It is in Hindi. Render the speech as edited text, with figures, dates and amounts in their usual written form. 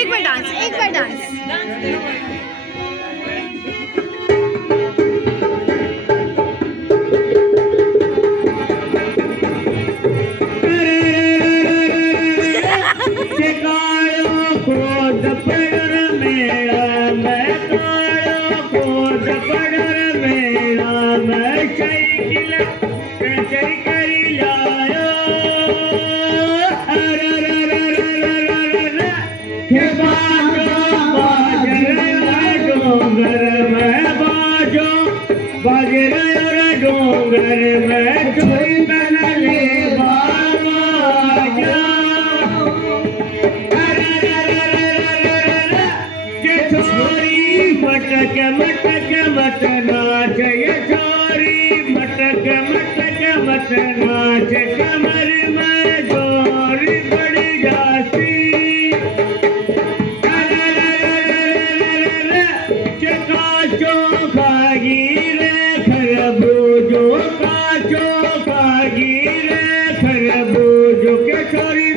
एक बार डांस, एक बार डांस। डोंगर में कोई ले बाबा छोरी मटक मटक मट नाच ये छोरी मटक मटक मट नाच कमर में जोर बढ़ जाती काचो खागी रे खरबूजो काचो खागी रे खरबूजो के छोरी